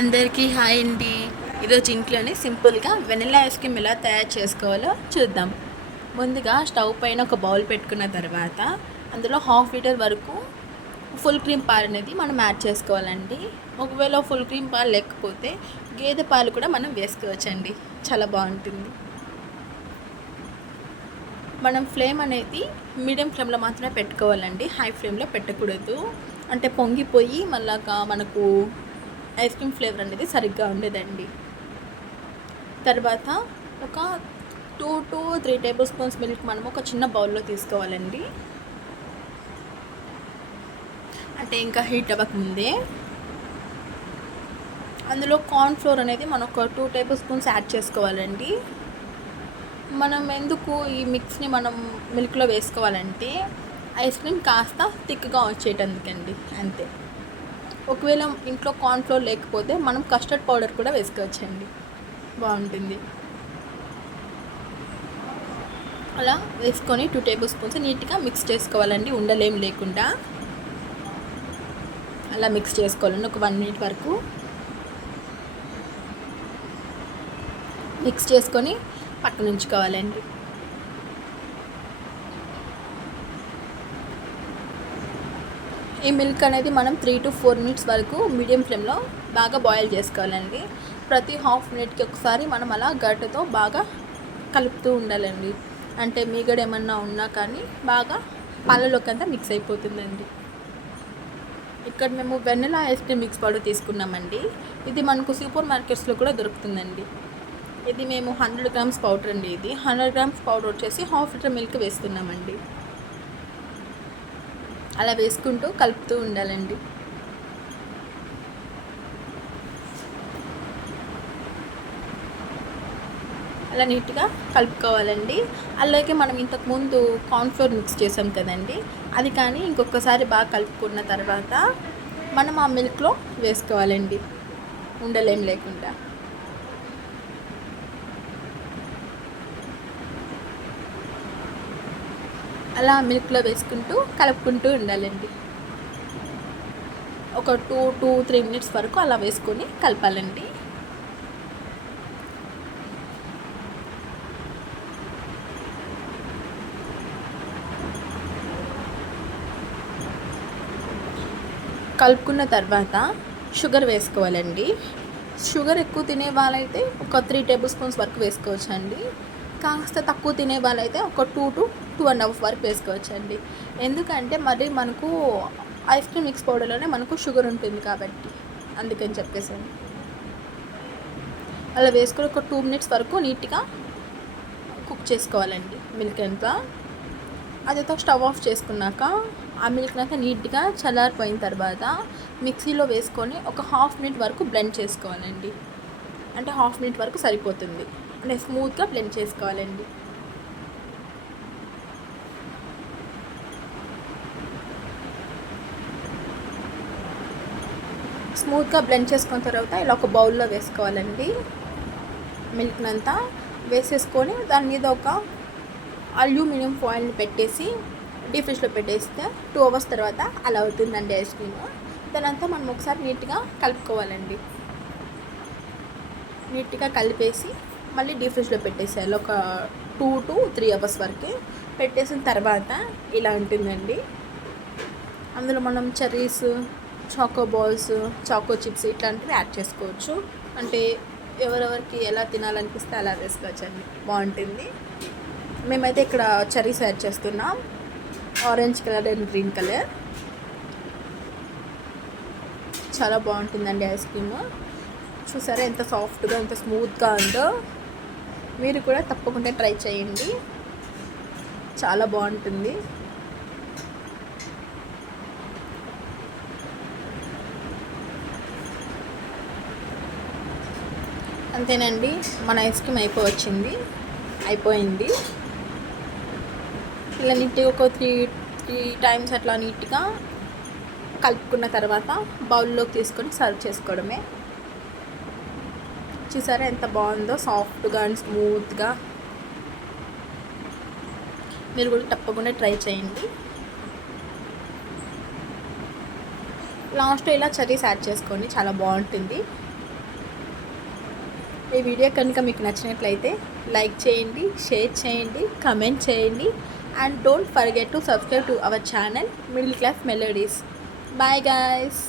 అందరికీ హాయ్ అండి. ఈరోజు ఇంట్లోనే సింపుల్గా వెనిలా ఐస్ క్రీమ్ ఎలా తయారు చేసుకోవాలో చూద్దాం. ముందుగా స్టవ్ పైన ఒక బౌల్ పెట్టుకున్న తర్వాత అందులో 1/2 లీటర్ వరకు ఫుల్ క్రీమ్ పాలు అనేది మనం యాడ్ చేసుకోవాలండి. ఒకవేళ ఫుల్ క్రీమ్ పాలు లేకపోతే గేదె పాలు కూడా మనం వేసుకోవచ్చండి, చాలా బాగుంటుంది. మనం ఫ్లేమ్ అనేది మీడియం ఫ్లేమ్లో మాత్రమే పెట్టుకోవాలండి, హై ఫ్లేమ్లో పెట్టకూడదు. అంటే పొంగిపోయి మళ్ళా మనకు ఐస్ క్రీమ్ ఫ్లేవర్ అనేది సరిగ్గా ఉండేదండి. తర్వాత ఒక 2 to 3 టేబుల్ స్పూన్స్ మిల్క్ మనం ఒక చిన్న బౌల్లో తీసుకోవాలండి. అంటే ఇంకా హీట్ అవ్వకముందే అందులో కార్న్ ఫ్లోర్ అనేది మనం ఒక 2 టేబుల్ స్పూన్స్ యాడ్ చేసుకోవాలండి. మనం ఎందుకు ఈ మిక్స్ని మనం మిల్క్లో వేసుకోవాలంటే ఐస్ క్రీమ్ కాస్త థిక్గా వచ్చేటందుకండి, అంతే. ఒకవేళ ఇంట్లో కార్న్ఫ్లోర్ లేకపోతే మనం కస్టర్డ్ పౌడర్ కూడా వేసుకోవచ్చండి, బాగుంటుంది. అలా వేసుకొని 2 టేబుల్ స్పూన్స్ నీట్గా మిక్స్ చేసుకోవాలండి, ఉండలేం లేకుండా. అలా మిక్స్ చేసుకోవాలండి ఒక 1 మినిట్ వరకు. మిక్స్ చేసుకొని పక్కన ఉంచుకోవాలండి. ఈ మిల్క్ అనేది మనం 3 to 4 మినిట్స్ వరకు మీడియం ఫ్లేమ్లో బాగా బాయిల్ చేసుకోవాలండి. ప్రతి 1/2 మినిట్కి ఒకసారి మనం అలా గరిటెతో బాగా కలుపుతూ ఉండాలండి. అంటే మీగడ ఏమన్నా ఉన్నా కానీ బాగా పాలలోకి అంతా మిక్స్ అయిపోతుందండి. ఇక్కడ మేము vanilla ice cream mix powder తీసుకున్నామండి. ఇది మనకు సూపర్ మార్కెట్స్లో కూడా దొరుకుతుందండి. ఇది మేము 100 గ్రామ్స్ పౌడర్ అండి. ఇది 100 గ్రామ్స్ పౌడర్ వచ్చేసి 1/2 లీటర్ మిల్క్ వేస్తున్నామండి. అలా వేసుకుంటూ కలుపుతూ ఉండాలండి. అలా నీట్గా కలుపుకోవాలండి. అలాగే మనం ఇంతకుముందు కార్న్ఫ్లోర్ మిక్స్ చేసాం కదండి, అది కానీ ఇంకొకసారి బాగా కలుపుకున్న తర్వాత మనం ఆ మిల్క్లో వేసుకోవాలండి, ఉండలేం లేకుండా. అలా మిల్క్లో వేసుకుంటూ కలుపుకుంటూ ఉండాలండి. ఒక 2 to 3 మినిట్స్ వరకు అలా వేసుకొని కలపాలండి. కలుపుకున్న తర్వాత షుగర్ వేసుకోవాలండి. షుగర్ ఎక్కువ తినే వాళ్ళైతే ఒక 3 టేబుల్ స్పూన్స్ వరకు వేసుకోవచ్చండి. కాస్త తక్కువ తినే వాళ్ళైతే ఒక 2 to 2.5 వరకు వేసుకోవచ్చండి. ఎందుకంటే మరి మనకు ఐస్ క్రీమ్ మిక్స్ పౌడర్లోనే మనకు షుగర్ ఉంటుంది కాబట్టి, అందుకని చెప్పేసాను. అలా వేసుకొని ఒక 2 మినిట్స్ వరకు నీట్గా కుక్ చేసుకోవాలండి మిల్క్ అంతా. అదేతో స్టవ్ ఆఫ్ చేసుకున్నాక ఆ మిల్క్ అంతా నీట్గా చల్లారిపోయిన తర్వాత మిక్సీలో వేసుకొని ఒక 1/2 మినిట్ వరకు బ్లెండ్ చేసుకోవాలండి. అంటే 1/2 మినిట్ వరకు సరిపోతుంది. అంటే స్మూత్గా బ్లెండ్ చేసుకోవాలండి. స్మూత్గా బ్లెండ్ చేసుకున్న తర్వాత ఇలా ఒక బౌల్లో వేసుకోవాలండి. మిల్క్నంతా వేసేసుకొని దాని మీద ఒక అల్యూమినియం ఫాయిల్ని పెట్టేసి డీప్ ఫ్రిడ్జ్లో పెట్టేస్తే 2 అవర్స్ తర్వాత అలా అవుతుందండి ఐస్ క్రీమ్. దానంతా మనం ఒకసారి నీట్గా కలుపుకోవాలండి. నీట్గా కలిపేసి మళ్ళీ డీప్ ఫ్రిడ్జ్లో పెట్టేసేయాలి ఒక 2 to 3 అవర్స్ వరకు. పెట్టేసిన తర్వాత ఇలా ఉంటుందండి. అందులో మనం cherries, choco balls, choco chips ఇట్లాంటివి యాడ్ చేసుకోవచ్చు. అంటే ఎవరెవరికి ఎలా తినాలనిపిస్తే అలా వేసుకోవచ్చండి, బాగుంటుంది. మేమైతే ఇక్కడ చెర్రీస్ యాడ్ చేస్తున్నాం, orange colour and green colour. చాలా బాగుంటుందండి ఐస్ క్రీమ్. చూసారా ఎంత సాఫ్ట్గా ఎంత స్మూత్గా ఉందో. మీరు కూడా తప్పకుండా ట్రై చేయండి, చాలా బాగుంటుంది. అంతేనండి, మన ఐస్ క్రీమ్ అయిపోయింది. ఇలా నీట్గా ఒక 3 టైమ్స్ అట్లా నీట్గా కలుపుకున్న తర్వాత బౌల్లోకి తీసుకొని సర్వ్ చేసుకోవడమే. చూసారా ఎంత బాగుందో, సాఫ్ట్గా అండ్ స్మూత్గా. మీరు కూడా తప్పకుండా ట్రై చేయండి. లాస్ట్లో ఇలా చెర్రీస్ యాడ్ చేసుకోండి, చాలా బాగుంటుంది. ఈ వీడియో కనుక మీకు నచ్చినట్లయితే లైక్ చేయండి, షేర్ చేయండి, కమెంట్ చేయండి and don't forget to subscribe to our channel middle class melodies. Bye guys.